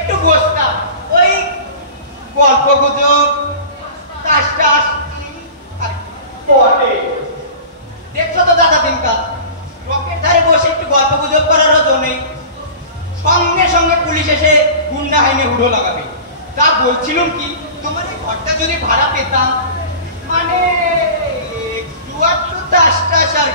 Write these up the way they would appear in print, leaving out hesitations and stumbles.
একটু বসতাম, ওই গল্প গুজব টাস টাস। দেখছো তো দাদা দিনকাল, রকের ধারে বসে একটু গল্প গুজব করারও তো নেই, সঙ্গে সঙ্গে পুলিশ এসে গুন্ডা হাইনে হুড়ো লাগাবে। তা বলছিলাম কি, তোমার এই ঘরটা যদি ভাড়া পেতাম, মানে একটু একটু টাস টাস আর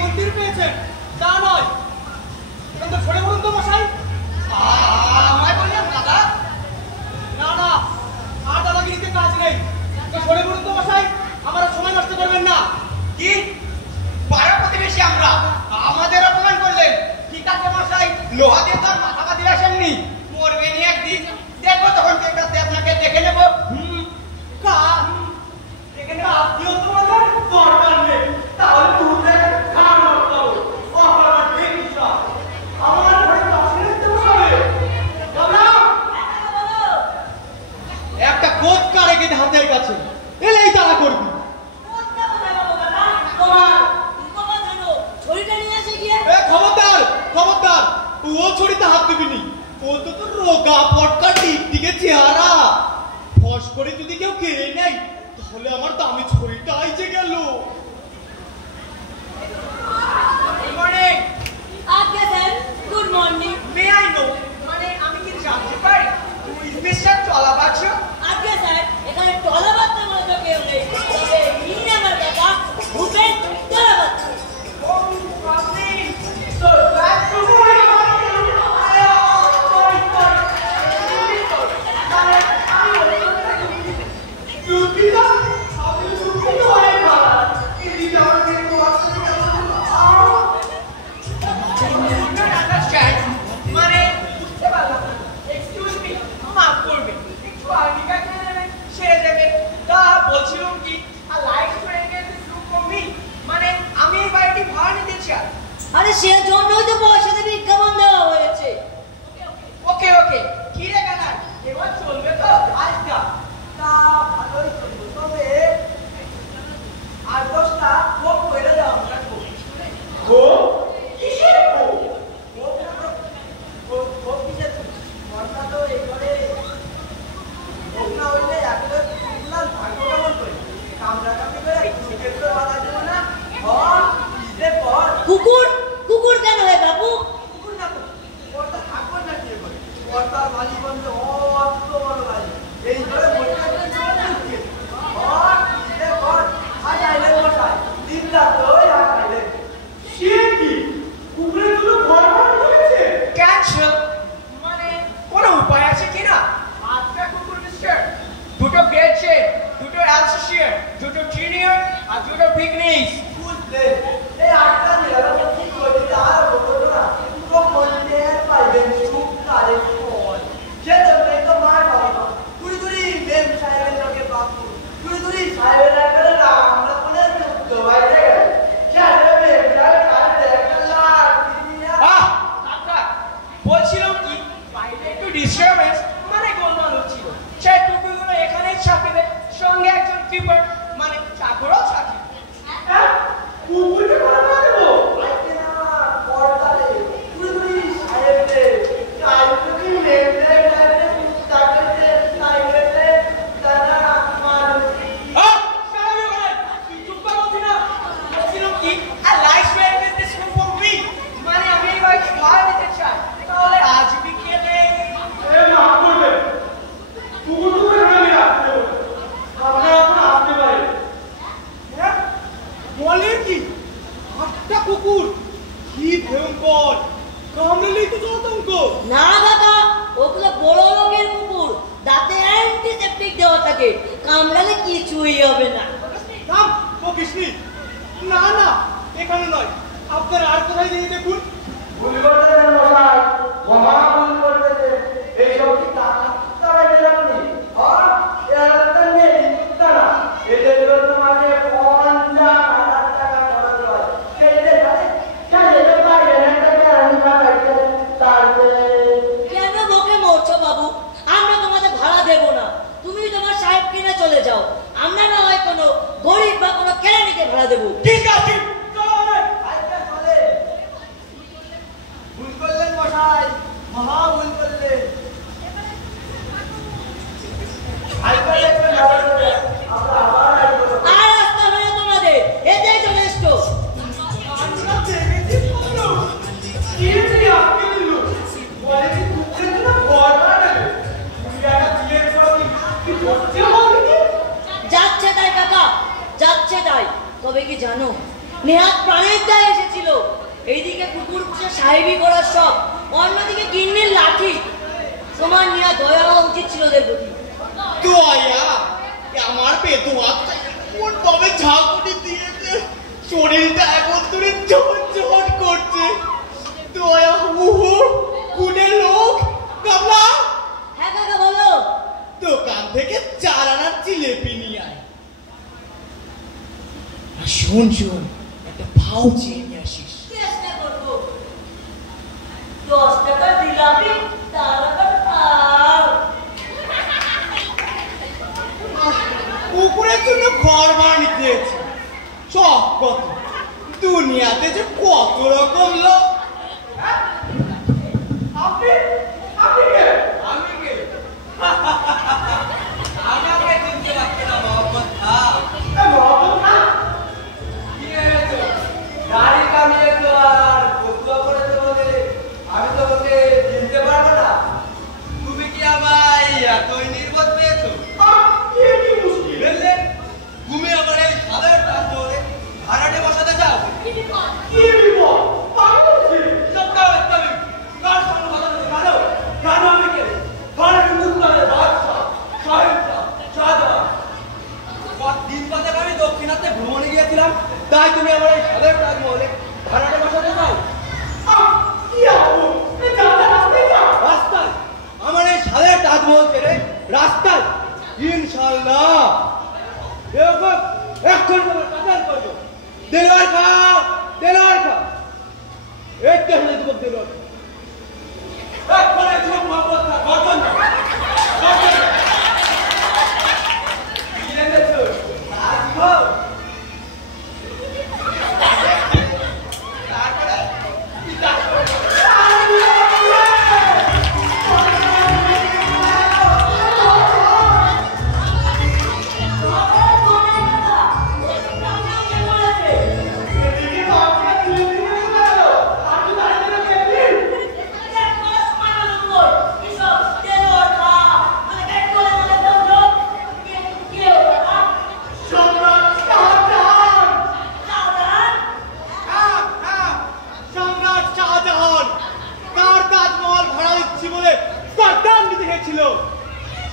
মন্দির পেয়েছেন তা নয়, এখন তো সরে বলুন তো মশাই। আমায় বললাম দাদা, না না, আর দাদাগিরিতে কাজ নেই, সরে বলুন তো মশাই, আমার সময় নষ্ট করবেন না। কি পাড়া প্রতিবেশী আমরা, আমাদের অপমান করলেন? ঠিক আছে মশাই, লোহা দিয়ে তো আর মাথা বাঁধি আসেননি, মরবেন একদিন, দেখবো তখন কেটাতে আপনাকে দেখে নেবো। দেখে নেবো, আপনিও তো বললেন দরকার নেই, তাহলে তুলতে একটা কোদ কারে গেছে হাতের কাছে, এলেই তারা করবি। খবরদার খবরদার, ও ছড়িতে হাত দিবিনি, ও তো তোর রোগা পটকা টিকটিকে চেহারা, ফস করে যদি কেউ কেড়ে নেয় তাহলে আমার দামি ছড়িটাই যে গেল। Good morning. May I know, মানে আমি কি জানতে পারি তুই মিস্টার চলাবাক্স? আজকে স্যার এখানে টলাবাচ্চা বলে তো কেউ নেই, তবে ইনি আমার কাকা ভূপেন টলাবাচ্চা। মানে বুঝতে পারলাম না, এক্সকিউজ মি, মাফ করবে, একটু আর্মিকা খেয়ে নেবেন, সেরে যাবে। তা বলছিলাম কি, লাইফ মানে আমি এই বাড়িটি ভাড়া নিতে চাই। আরে সেজন্যই তো পয়সাতে বিজ্ঞাপন দেওয়া হয়েছে। ওকে ওকে, কি রে গানা, এবার চলবে তো? আজকা তা ভালোই চলবে, তবে আর 10টা কম করে দাও। আমরা গো কিসের গো? কুকুর কুকুর কেন হয় বাবু? কুকুর না তো, ওটা থাকবে না কি করে? ওটা বাড়ি বন্ধ, অত বড় বাড়ি, এই ধরে মোটা দিয়ে দিনটা তোই হাঁটাইলে সে কি কুকুরের দুটো ঘর ভাড়া করেছে? ক্যান্সেল, মানে কোনো উপায় আছে কিনা? আচ্ছা কুকুর মিস্টার, দুটো বেড শেড, দুটো অ্যালসেশিয়ান, দুটো চিনিয়র আর দুটো পিকনিক। বুঝলে এই আটটা মেলা কি করে আর বলো না, পুরো মধ্যে পাইবেন সুখ কারে ফল, সেজন্য তো মার বাবা তুই তুই মেম সাহেবের লোকে বাপু তুই তুই সাহেবের একটা নাম আমরা বলে যুক্ত ভাই রে যাবে মেম সাহেব কারে একটা লাখ দিয়া। কাকা বলছিলাম কি, বাইরে একটু ডিস্টারবেন্স, মানে গোলমাল হচ্ছিল, সেই টুকুগুলো এখানেই ছাপিবে, সঙ্গে একজন কিপার, মানে চাকরও ছাকি। কুকুরকে ভাড়া করে দেবো? আজকে না পর্দারে তুই তুই সাহেব রে কাল তুই মেম রে কারে তাকে সাহেব রে দাদা মানসি। সাহেব ভাই তুই চুপ কর বলছি না। বলছিলাম কি, I like to invest this room for me, মানে আমি এই বাড়িটি ভাড়া নিতে চাই, তাহলে আজ বিকেলে এ মাফ করবে, কুকুর তো এখানে রাখতে হবে, আপনার আপনার আসতে পারে। হ্যাঁ বলে কি আটটা কুকুর, কি ভয়ঙ্কর, কামড়েলেই তো আতঙ্ক। না দাদা, ওগুলো বড় লোকের কুকুর, দাঁতে অ্যান্টিসেপটিক দেওয়া থাকে, কামড়ালে কিছুই হবে না। থাম বকিসনি। না না এখানে নয়, আপনার আর কোথায় নিয়ে দেখুন। ভুল করতেছেন মশাই, মহা ভুল করতেছেন, এইসব কি টাকা তারা আপনি আর এরা নেই তারা, এদের জন্য মানে 50,000 টাকা খরচ হয়, সেইটা জানে চাইলে তো বাইরে একটা গ্যারান্টি পাইছে, তারপরে কেন বকে মরছো যাও, আমরা না হয় কোনো গরিব বা কোনো কেরানিকে ভাড়া দেবো। ঠিক আছে, আচ্ছা চলে। ভুল করলেন মশাই, মহা ভুল করলেন। আর রাস্তা হবে না তোমাদের, এটাই যথেষ্ট। যাচ্ছে তাই কাকা, যাচ্ছে তাই। তবে কি জানো, নেহাত প্রাণের দায় এসেছিল। এইদিকে কুকুর পুষে সাহেবি করার সব, অন্যদিকে গিন্নির লাঠি। তোমার নেহাত দয়া হওয়া উচিত ছিল ওদের প্রতি। দয়া আমার বেদুয়া কোন ভাবে ঝাঁকুনি দিয়েছে, শরীরটা এখন ধরে ঝনঝন করছে। দয়া উহু কুনের লোক কামলা, হ্যাঁ কাকা বলো। দোকান থেকে 4 আনার জিলেপি নিয়ে আয়। আর শোন শোন, একটা ভাও চেয়ে নিয়ে আসিস। চেষ্টা করবো। 10 টাকা জিলাপি, তার আবার ভাও। কুকুরের জন্য ঘর ভাড়া নিতে এসেছি। সব কত দুনিয়াতে যে কত রকম লোক। আপনি আপনি কে? আমি কে? আমাকে চিনতে পারছে না মোহাম্মদ খান। মোহাম্মদ খান কি হয়েছে? গাড়ি কামিয়েছো আর কতুয়া পড়েছো বলে আমি তো ওকে চিনতে পারবো না। তুমি কি আমায় এতই নির্বোধ পেয়েছো? কি মুশকিল হলে তুমি আমার এই সাদের তাজমহলে ভাড়াটে বসাতে চাও? কি বিপদ? পাগল ছিস? সবটাও একদম কার সঙ্গে কথা বলতে জানো? জানো আমি কে? ভাড়া হিন্দুস্তানের বাদশাহ শাহেনশাহ শাহজাহান। দিন বাদে আমি দক্ষিণাতে ভ্রমণে গিয়েছিলাম, তাই তুমি আমার এই সাদের তাজমহলে ভাড়াটে বসাতে চাও? কি আপু রাস্তায় আমার এই সাদের তাজমহল ছেড়ে রাস্তায় ইনশাআল্লাহ দেখো এখন তোমার কাতার করবো। দেলোয়ার খা, দেলোয়ার খা, একটু হলে তোমার দেলোয়ার একবারে তোমার মোহাম্মদ খা, গর্জন না গর্জন না। কি এনেছো? তারপরে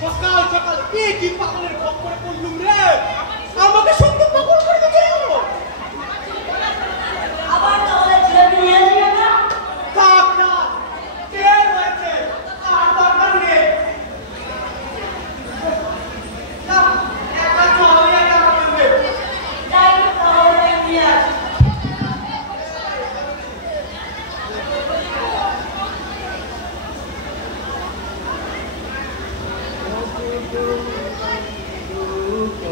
সকাল সকাল কি পাগলের খপ্পরে পড়লুম রে, আমাকে সঙ্গে পাগল করে দিতে হলো। আবার তাহলে জিলাপি নিয়ে আসবি না? থাক না, টের হয়েছে, আর দরকার নেই। না, একটা চলে আগে আমাকে যাই তাহলে নিয়ে আসি।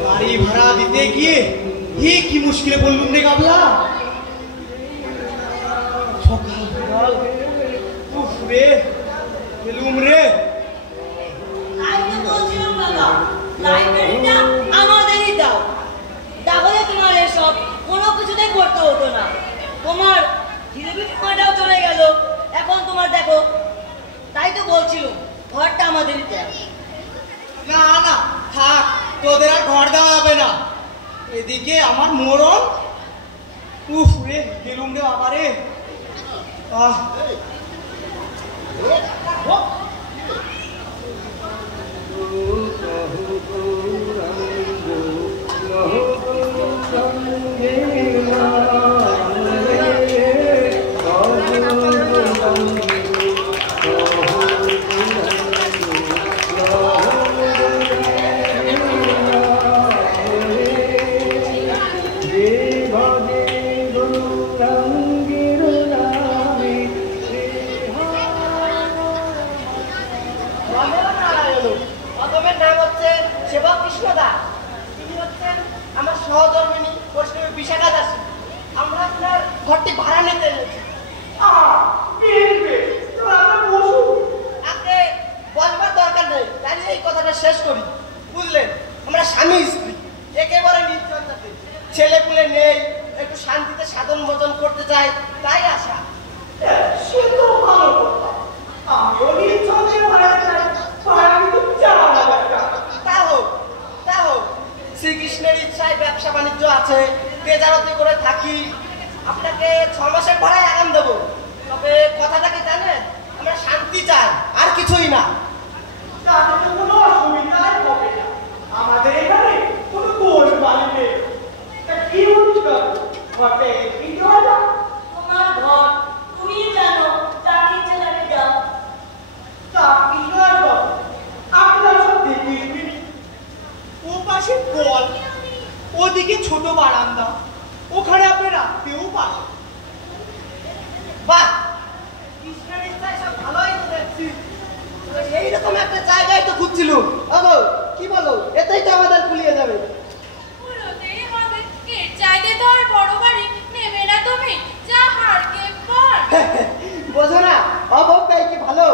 গাড়ি ভাড়া দিতে গিয়ে কি মুশকিলে বললুম রে গাবলা। সকাল সকাল উফ রে এলুম রে। তাই তো বলছিলাম কাকা, লাইব্রেরিটা আমাদেরই দাও, তাহলে তোমার এসব কোনো কিছুতেই করতে হতো না। তোমার জিলেপি সময়টাও চলে গেল, এখন তোমার দেখো। তাই তো বলছিলাম ঘরটা আমাদেরই দাও। না না থাক, তোদের আর ঘর দেওয়া যাবে না। এদিকে আমার মরণ, উফ রে গেলুম রে বাবা রে। সেবক সহধর্মিনী বৈষ্ণবী বিশাখা দাসী। আমরা আপনার ঘরটি ভাড়া নিতে এসেছি। আপনি বলবার দরকার নেই, তাই এই কথাটা শেষ করি। বুঝলেন, আমরা স্বামী স্ত্রী, একেবারে নির্জনতাতে, ছেলে পুলে নেই, একটু শান্তিতে সাধন ভোজন করতে চাই, তাই আসা। সে তো ভালো কথা। আমিও নির্জনে ভাড়া চাই, ভাড়া কিন্তু 4,000 টাকা। তা হোক, তা হোক। শ্রীকৃষ্ণের ইচ্ছায় ব্যবসা বাণিজ্য আছে, তেজারতি করে থাকি। আপনাকে 6 মাসের ভাড়ায় আরাম দেবো। তবে কথাটা কি জানেন, আমরা শান্তি চাই, আর কিছুই না। তাতে তো কোনো অসুবিধাই হবে না। আমাদের এখানে কোনো গোল বালি নেই। তা কি বলছি বাবু, ঘরটা কি করা? তোমার ঘর তুমি জানো, যাকে ইচ্ছে তাকে দাও। তা কি নয় বাবু, আপনারা সব দেখবেন। ও পাশে কল, ওদিকে ছোট বারান্দা, ওখানে আপনি রাখতেও পারেন। বাহ, কৃষ্ণের ইচ্ছায় সব ভালোই তো দেখছি। এইরকম একটা জায়গায় তো খুঁজছিল। আগো কি বলো, এতেই তো আমাদের কুলিয়ে যাবে। পুরোতেই হবে, এর চাইতে তো আর বড় বাড়ি নেবে না তুমি, যা হারকে পর। বোঝো না, অবজ্ঞাই কি ভালো,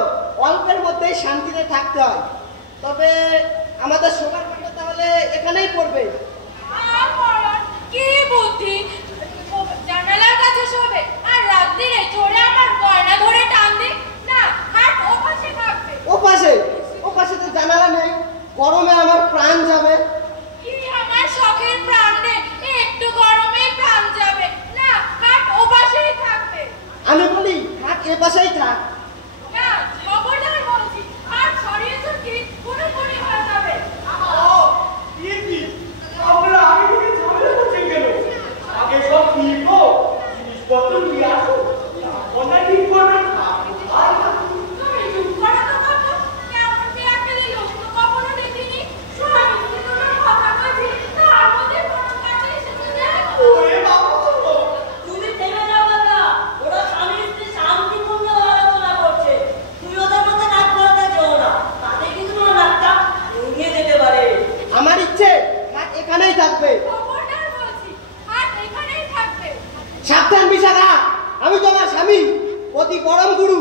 অল্পের মধ্যেই শান্তিতে থাকতে হয়। তবে আমাদের শোবার ঘরটা তাহলে এখানেই পড়বে। কি বুদ্ধি, জানালার কাছে শোবে আর রাত্রিরে চোরে আমার গয়না ধরে টান দিক না, হাট ও পাশে থাকবে। ও পাশে তো জানালা নেই, গরমে আমার প্রাণ যাবে। কি আমার শখের প্রাণ রে, একটু গরমে প্রাণ যাবে না, হাট ও পাশেই থাকবে। আমি বলি হাট এ পাশেই থাক। না, খবরদার বলছি, হাট সরিয়েছো কি পুরোপুরি হয়ে যাবে। কি আপনারা আগে থেকে ঝামেলা করছেন কেন? আগে সব ঠিক হোক, জিনিসপত্র নিয়ে আসো, তারপর না ঠিক করবেন। তুমি চুপ করো তো বাবা, কেমন যে একটা লোক তো কখনো দেখিনি। স্বামী স্ত্রী দুটোর কথা বলছি, তার মধ্যে কোনো কাজে এসেছে যায়। ওরে বাবা, তুমি থেমে যাও কাকা, ওরা স্বামী স্ত্রী শান্তিপূর্ণ আলোচনা করছে। তুমি ওদের মধ্যে নাক গলাতে যেও না, তাতে কিন্তু তোমার নাকটা ভেঙে যেতে পারে। আমার ইচ্ছে হাট এখানেই থাকবে। খবরদার বলছি, হাট এখানেই থাকবে। সাবধান বিশাখা, আমি তোমার স্বামী, অতি পরম গুরু।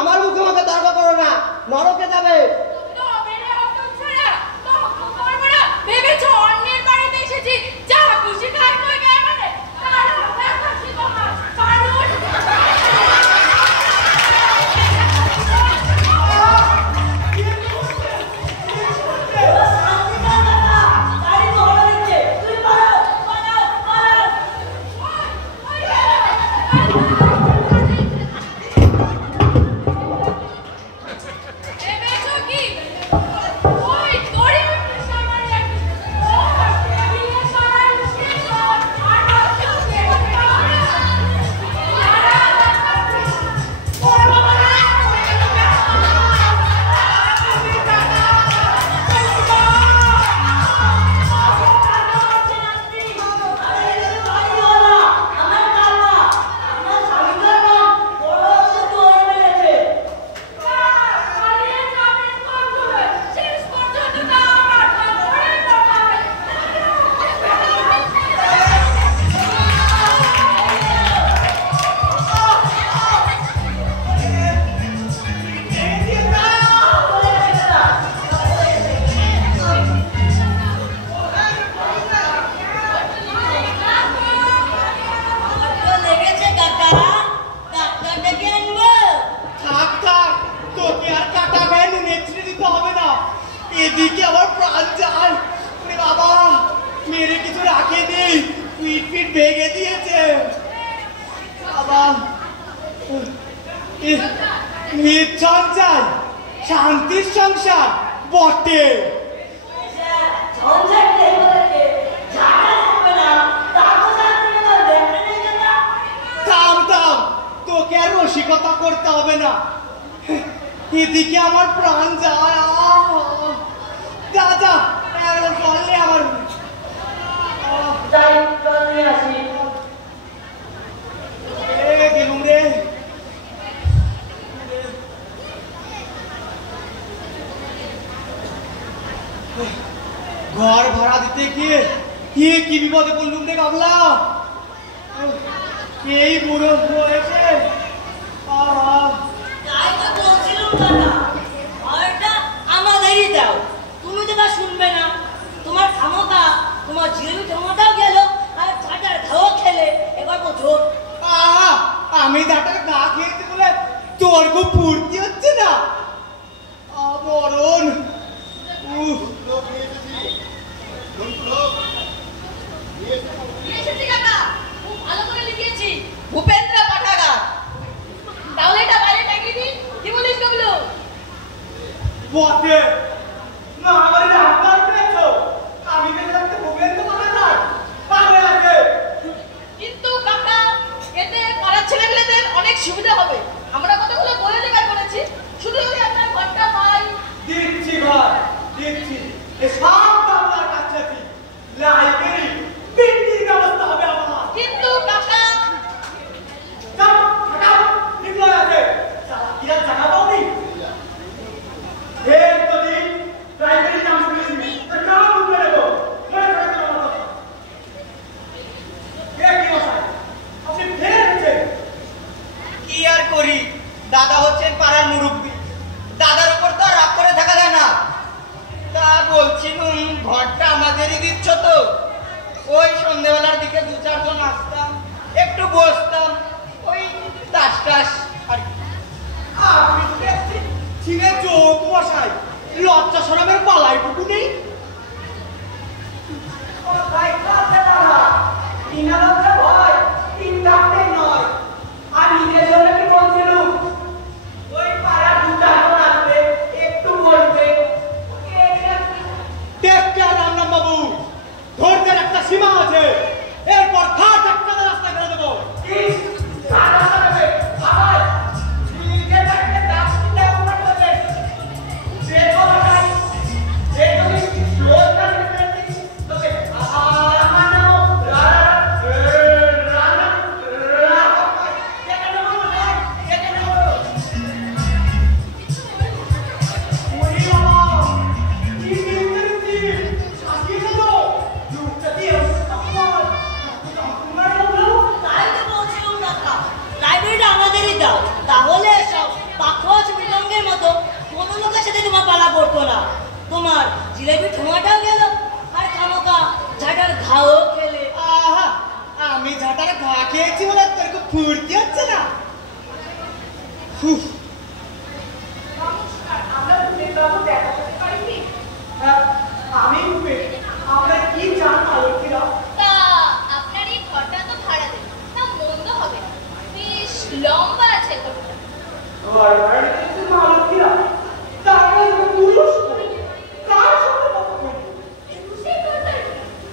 আমার মুখে মুখে তর্ক করো না, নরকে যাবে। তবে রে হতচ্ছাড়া, তর্ক করবো না, ভেবেছো অন্যের বাড়িতে এসেছি, যা খুশি খাই কই গায়ে মানে, তার দেখাচ্ছি তোমার কারণ। ওরা শান্তি চায় কাকা, তাই তো হলো দিচ্ছে। তুমি পালাও, পালাও, পালাও। ভেবেছো কি ওই তোরে উঠতে সামার রাখি, ও টেবিলে সামার মুশকিল কর, আর বাচ্চা শেষ পর্যন্ত তা আমার খবরে পড়াবে। লেগেছে কাকা, ডাক্তার ডেকে আনবো? থাক থাক, তোকে আর কাটা গায়ে নেত্রী দিতে হবে না। এদিকে আমার প্রাণ যায়। ওরে বাবা, মেরে কিছু রাখেনি, পিঠ পিঠ ভেঙে দিয়েছে। বাবা, নির্ঝঞ্ঝাট চাই, শান্তির সংসার বটে। ঝঞ্ঝাট নেই বলে ঝাড়া থাকবে না, তারপর শান্তি করবে। থাম থাম, তোকে আর রসিকতা করতে হবে না। এদিকে আমার প্রাণ যায়। যা যা, বললে আমার যাই, জল নিয়ে আসি। গেলুম রে। ঘর ভাড়া দিতে গিয়ে কি বিপদে পড়লুম রে কাবলা, এই বুড়ো বয়সে। তাই তো বলছিলাম দাদা, ভয়টা আমাদেরই দাও, তুমি তো তা শুনবে না। তোমার খামোকা তোমার জিলেবি ঠোঙাটাও গেল আর ঝাঁটার ঘাও খেলে, এবার বোঝো। আমি ঝাঁটার ঘা খেয়েছি বলে তোর খুব ফুর্তি হচ্ছে না? মরণ। ভূপেন্দ্র পাঠাগার। তাহলে এটা বাইরে টাঙিয়ে দিই, কি বলিস কবলু? বটে না, আমার আপনার পেয়েছো। আমি দেখতে ভূপেন্দ্র পাঠাগার পাগলে আছে। কিন্তু কাকা, এতে পাড়ার ছেলেমেয়েদের অনেক সুবিধা হবে। আমরা কতগুলো বলে জোগাড় করেছি, শুধু যদি আপনার ঘরটা পাই। দিচ্ছি ঘর, দিচ্ছি। এ সব আপনার কাছে লাইব্রেরি প্রিন্টিং ব্যবস্থা হবে আমার। কিন্তু কাকা, কি আর করি, দাদা হচ্ছেন পাড়ার মুরব্বী, দাদার উপর তো আর রাগ করে থাকা যায় না। তা বলছিলুম, ঘরটা আমাদেরই দিচ্ছ তো? ওই সন্ধ্যেবেলার দিকে 2-4 জন আসতাম, একটু বসতাম, ওই তাস টাস আর কি। আপনি ছিনে চোখ মশাই, লজ্জা শরমের পালাইটুকু নেই। বাবু, ধৈর্যের একটা সীমা আছে, এরপর ঘাট একটা রাস্তা করে দেবো। তাহলে সব পাখোয়াজ মৃদঙ্গের মতো কোনো লোকের সাথে তোমার পালা পড়তো না। তোমার জিলেবি ঠোঙাটাও গেল আর খামোকা ঝাঁটার ঘাও খেলে। আমি ঝাঁটার ঘা খেয়েছি বলে তোর খুব ফুর্তি হচ্ছে না? আমি আপনার কি চান আলোকিরা? তা আপনার এই ঘরটা তো ভাড়া দেন, তা মন্দ হবে না, বেশ লম্বা আছে ঘরটা। আলোকিরা তাহলে পুরুষ কার সাথে কথা বলবো? সেই কথা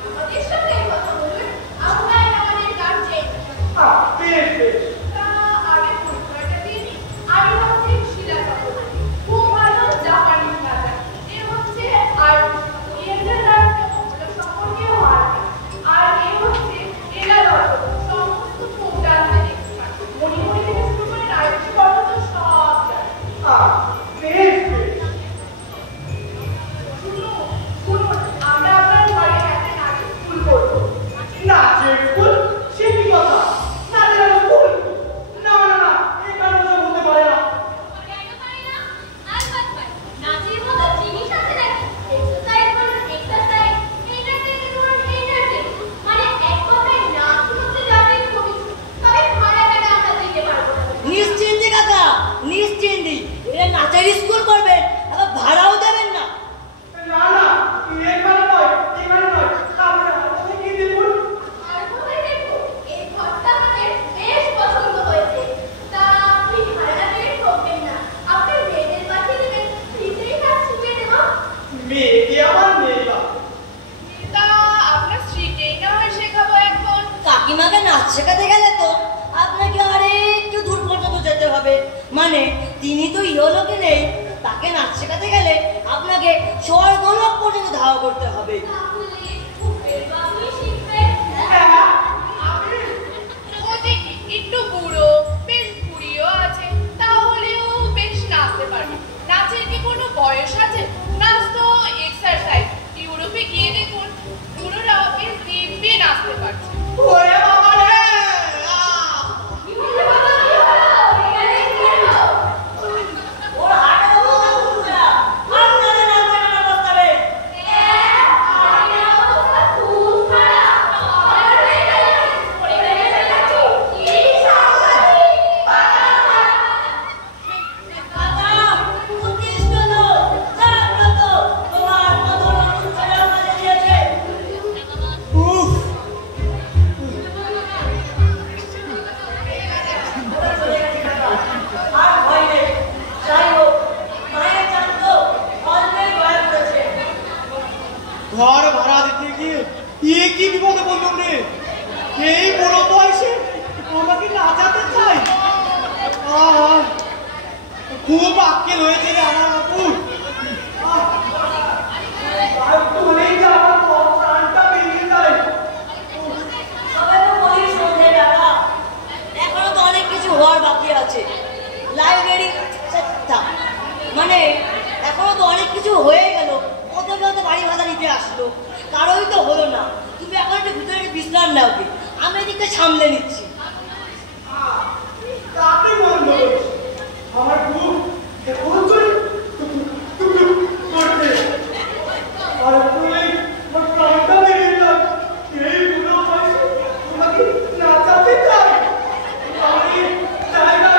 আমাদের সাথে কথা বলুন, আপনার আমাদের কাছে। বেশ বেশ। তা আগে পরিচয়টা দিয়ে নিই। আমি হচ্ছি শিলা চক্রবর্তী, খুব ভালো জাপানি রাজা। এ হচ্ছে আর ইন্ডিয়ান রাজা সম্পর্কেও আছে। আর এ হচ্ছে এলাদত্ত, সমস্ত ফোক ডান্সের এক্সপার্ট। মণিপুরি থেকে শুরু করে রাজনীতি পর্যন্ত সব জানে। বেশ বেশ। শুনুন, আমরা আপনার ঘরে একটা নাচের স্কুল করবো। নাচের স্কুল? সে কি কথা? নাচের স্কুল? না না না, এখানে ওসব হতে পারে না। কেন পারি না? আলবাত পারি। নাচের মতো জিনিস আছে নাকি? এক্সারসাইজ বলুন এক্সারসাইজ, এন্টারটেইনমেন্ট বলুন এন্টারটেইনমেন্ট। মানে এক কথায় নাচ হচ্ছে জাতির ভবিষ্যৎ। তবে ভাড়াটা আমরা দিতে পারবো না। নিশ্চিন্তি কাকা, নিশ্চিন্তি। এরা নাচের স্কুল করবেন, আবার ভাড়াও দেবেন না। না না, এখানে নয়, এখানে নয়। আপনি আমার কাছে কি দেখুন? আর কোথায় দেখবো? এই ঘরটা আমাদের বেশ পছন্দ হয়েছে। তা আপনি ভাড়া দিয়ে ঠকবেন না। আপনি মেয়েদের পাঠিয়ে দেবেন, ভিতরেই কাজ শিখিয়ে দেবো। মেয়েকে আমার মেয়েরা। তা আপনার স্ত্রীকেই না হয় শেখাবো এখন। কাকিমাকে নাচ শেখাতে গেলে তো আপনাকে আরেকটু দূর পর্যন্ত যেতে হবে। মানে তিনি তো ইহলোকে নেই, তাকে নাচ শেখাতে গেলে আপনাকে স্বর্গলোক পর্যন্ত ধাওয়া করতে হবে। তাহলে ভূপের বাবুই শিখবেন। ও দেখি একটু বুড়ো, বেশ বুড়িও আছে, তাহলেও বেশ নাচতে পারবে। নাচের কি কোনো বয়স আছে? নাচ তো এক্সারসাইজ। ইউরোপে গিয়ে দেখুন, বুড়োরাও বেশ বাতিল হয়েছে রে আমার বাপুর। আর তোলেই যে আমার প্রাণটা বেরিয়ে যায়। সবাই তো বলি সন্ধে বেলা, এখনো তো অনেক কিছু হওয়ার বাকি আছে। লাইব্রেরি মানে এখনো তো অনেক কিছু হয়ে গেল, কত তো বাড়ি ভাড়া নিতে আসলো, কারোই তো হলো না। তুমি এখন একটু ভিতরে বিশ্রাম নাও, আমি এদিকে সামলে নিচ্ছি। তাকে বন্ধ আমার বুক এখন চলে করতে আর তুই আমার প্রাণটা বেরিয়ে যায়। এই বুড়ো বয়সে তোমাকে নাচাতে চাই, আমি চাই না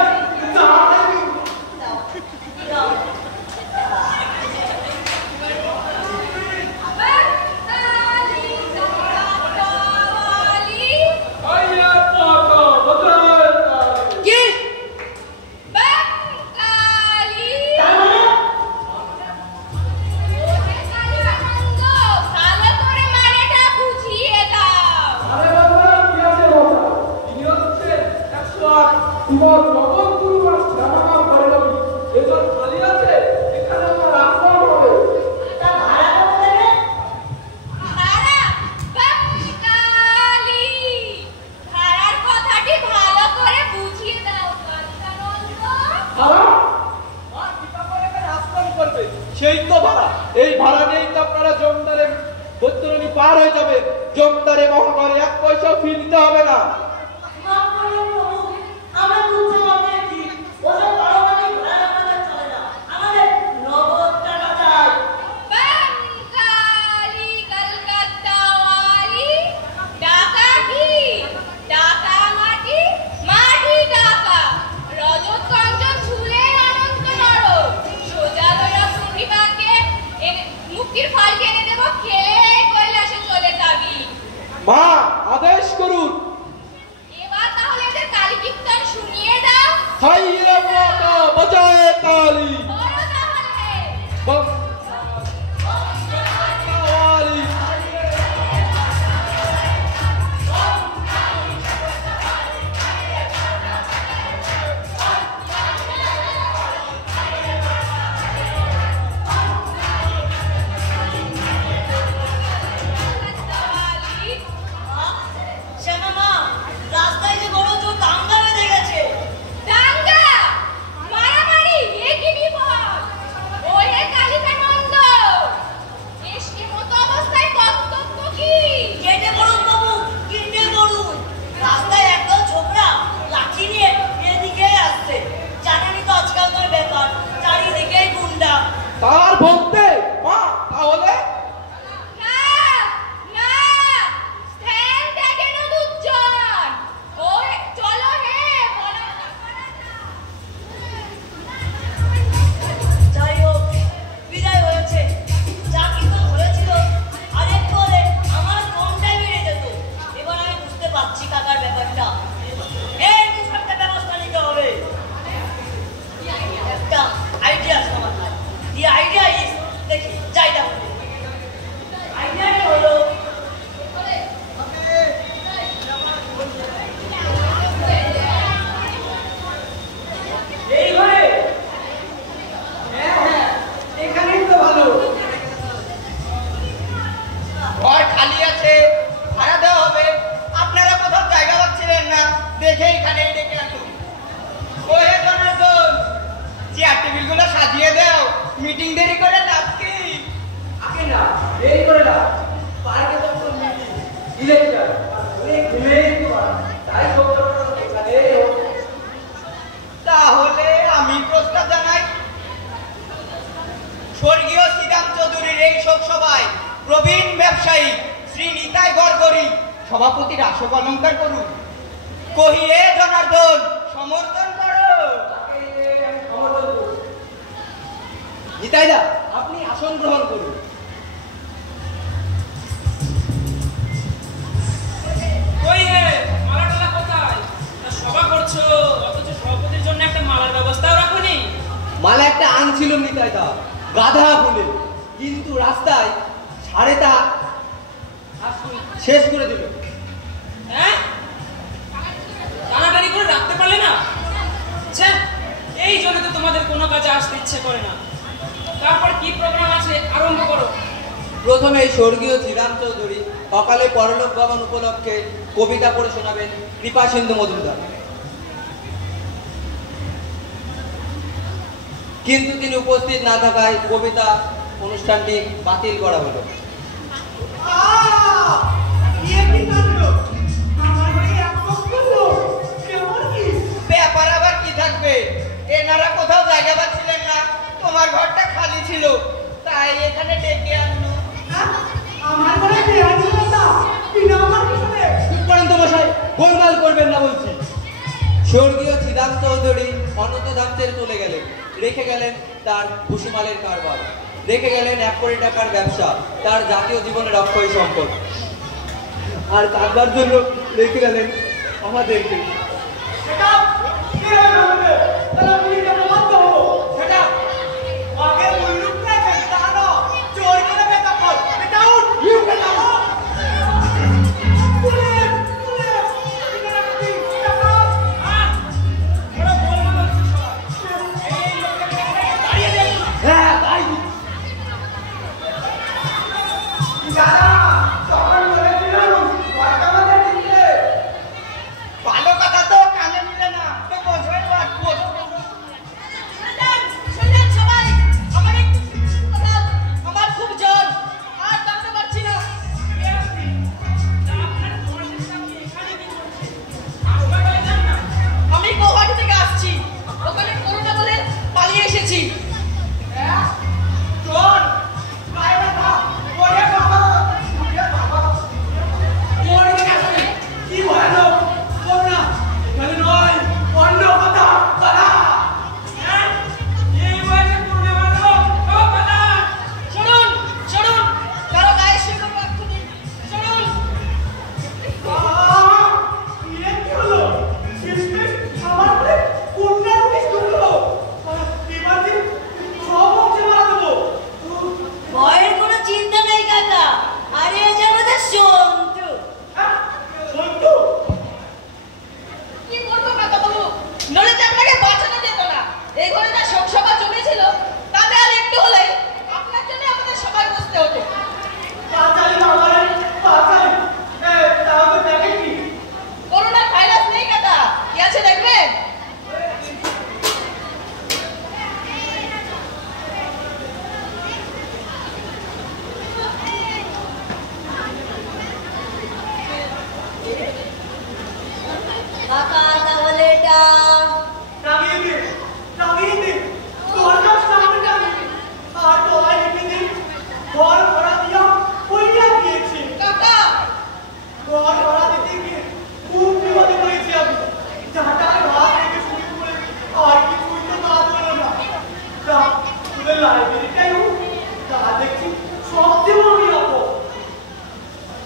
সেই তো ভাড়া। এই ভাড়া নিয়েই তো আপনারা জমদারের বৈতরণী পার হয়ে যাবে। জমদারে মহামারী 1 পয়সাও ফি দিতে হবে না। মা আদেশ করুন। এবার তাহলে এদের কালী কীর্তন শুনিয়ে দাও। হাইয়া মাতা বাজায়ে তালি, বলো তাহলে। তালি রাস্তায় যে বড় জোর দাঙ্গা বেঁধে গেছে। দাঙ্গা মারামারি, এ কি বিপদ! ওহে কালিকানন্দ, এর মতো অবস্থায় কর্তব্য কি? কেটে পড়ুন বাবু, কেটে পড়ুন। রাস্তায় একদল ছোকরা লাঠি নিয়ে এদিকে আসছে। জানেনই তো আজকালকার ব্যাপার, চারিদিকেই গুন্ডা। তার বলতে মা তাহলে না না, স্থান ত্যাগেন দুজন। ওহে চলো হে বলো। যাই হোক, বিদায় হয়েছে। যা কীর্তন হয়েছিল আরেকটু হলে আমার দমটাই বেড়ে যেত। এবার আমি বুঝতে পারছি কাকার ব্যাপারটা। এর কিছু একটা ব্যবস্থা নিতে হবে। একটা আইডিয়া আছে আমার কাছে। The idea is, দেখি যাই তাহলে। আইডিয়াটা হলো এই ঘরে। হ্যাঁ হ্যাঁ, এখানেই তো ভালো। ঘর খালি আছে, ভাড়া দেওয়া হবে। আপনারা কোথাও জায়গা পাচ্ছিলেন না দেখে এখানে ডেকে আনুন। ওহে জনার্দন, চেয়ার টেবিলগুলো সাজিয়ে দাও, মিটিং দেরি করে লাভ কি? আগে না দেরি করে না, পার্কে তো মিটিং ইলেকশন অনেক ঘুমেই তো তাই তাহলে আমি প্রস্তাব জানাই, স্বর্গীয় শ্রীরাম চৌধুরীর এই শোক সভায় প্রবীণ ব্যবসায়ী শ্রী নিতাই গড়গড়ি সভাপতির আসক অলঙ্কার করুন। কহিয়ে জনার্দন সমর্থন করো। নিতাইদা আপনি আসন গ্রহণ করুন। কই হে, মালাটালা কোথায়? সভা করছো অথচ সভাপতির জন্য একটা মালার ব্যবস্থাও রাখোনি। মালা একটা আনছিল নিতাইদা, গাধা বলে, কিন্তু রাস্তায় সাড়ে তা শেষ করে দিল। হ্যাঁ, টানাটানি করে রাখতে পারলে না? এই জন্য তো তোমাদের কোনো কাছে আসতে ইচ্ছে করে না। তারপর কি প্রোগ্রাম আছে আরম্ভ করো। প্রথমে স্বর্গীয় শ্রীরাম চৌধুরী অকালে পরলোক গমন উপলক্ষে কবিতা পড়ে শোনাবেন কৃপা সিন্ধু মজুমদার, কিন্তু তিনি উপস্থিত না থাকায় কবিতা অনুষ্ঠানটি বাতিল করা হলো। ব্যাপার আবার কি থাকবে, এনারা কোথাও জায়গা পাচ্ছিলেন না, তোমার ঘরটা খালি ছিল, তাই এখানে ডেকে আনলো। আমার ঘরে বিয়ে ছিল না, বিনা আমার পিছনে। চুপ করেন তো মশাই, গোলমাল করবেন না বলছি। স্বর্গীয় শ্রীরাম চৌধুরী অনন্ত ধাম ছেড়ে চলে গেলেন, রেখে গেলেন তার ভুসিমালের কারবার, রেখে গেলেন 1 কোটি টাকার ব্যবসা, তার জাতীয় জীবনের অক্ষয় সম্পদ, আর কারবার জন্য রেখে গেলেন আমাদেরকে। সেটা কি হবে? তাহলে আমি কি করব? সেটা আগে মুল্লুক না জানো, চোর করে বেটা কর, বেটা উঠ, ইউ বেটা উঠ। পুলিশ পুলিশ এখানে কি টাকা? ওরা গোলমাল হচ্ছে সব। এই লোককে দাঁড়িয়ে দেন। হ্যাঁ তাই দাদা তখন বলেছিলাম ঘরটা আমাদের দিতে। ভালো কথা তো কানে মিলে না, তো বোঝোই না, বোঝো বোঝো। শুনলেন সবাই, আমার একটু কথা, আমার খুব জ্বর, আর দাঁড়াতে পারছি না। আপনার তোমাদের সামনে এখানে কি করছে? হাসপাতালে যান না। আমি গৌহাটি থেকে আসছি, ওখানে করোনা বলে পালিয়ে এসেছি। চোর পায়ে ব্যথা, ওরে বাবা, ওরে বাবা। মরে গেছে। কি হলো? করোনা এখানে নয়, অন্য কথা বলা। হ্যাঁ? এই বয়সে করোনা মারলো? ও কথা! শুনুন শুনুন, কারো গায়ে শুয়ে রাখুন, শুনুন। ইয়ে কি হলো? সিস্টেম আমার উপরে কোনটা রুটি ঢুকলো? এবার যে সব অংশে মারা দেবো। ভয়ের কোনো চিন্তা নেই কাকা, আরে এই যে আমাদের সন্তু। সন্তু কি বলবো কাকা বাবু, নলে যে আপনাকে বাঁচানো যেত না। এই ঘরে যা শোকসভা জমেছিল, তাতে আর একটু হলে আপনার জন্য আমাদের সবাই বসতে হতো। তাড়াতাড়ি বাবারে, তাড়াতাড়ি। তাহলে দেখে কি? করোনা ভাইরাস নেই কাকা, কি আছে দেখবেন? কাকা তাহলে এটা টাঙিয়ে দে, টাঙিয়ে দে। দরজার সামনে টাঙিয়ে দে। আর তোরা লিখে দে, ঘর ভাড়া দিয়া কইয়া দিয়েছি। কাকা ঘর ভাড়া দিতে গিয়ে খুব বিপদে পড়েছি আমি। যাটার ভাত রেখে শুরু করে আর কিছুই তো কাজ হলো না। তা তোদের লাইব্রেরিটাই হোক, তা দেখছি সবচেয়ে বড় নিরাপদ।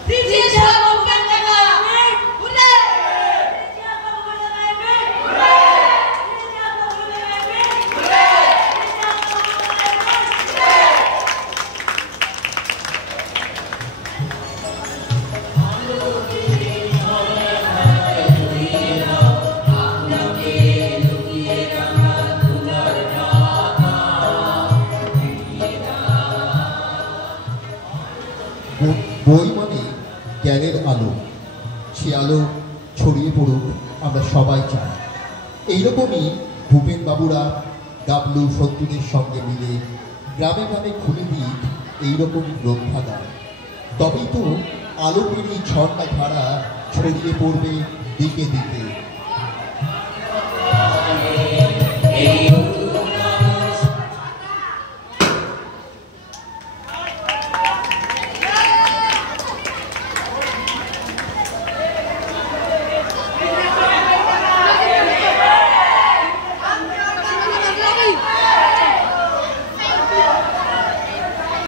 দিদিয়া বলবেন কাকা, উড়ে দিদিয়া বলবেন লাইব্রেরি, উড়ে দিদিয়া বলবেন লাইব্রেরি, উড়ে দিদিয়া বলবেন লাইব্রেরি। বই মানে জ্ঞানের আলো, সে আলো ছড়িয়ে পড়ুক আমরা সবাই চাই। এইরকমই ভূপেন বাবুরা ডাবলু সত্যুদের সঙ্গে মিলে গ্রামে গ্রামে খুলে দিক এইরকম গ্রন্থাগার, তবেই তো আলো পেরিয়ে ঝর্ণা ধারা ছড়িয়ে পড়বে দিকে দিকে।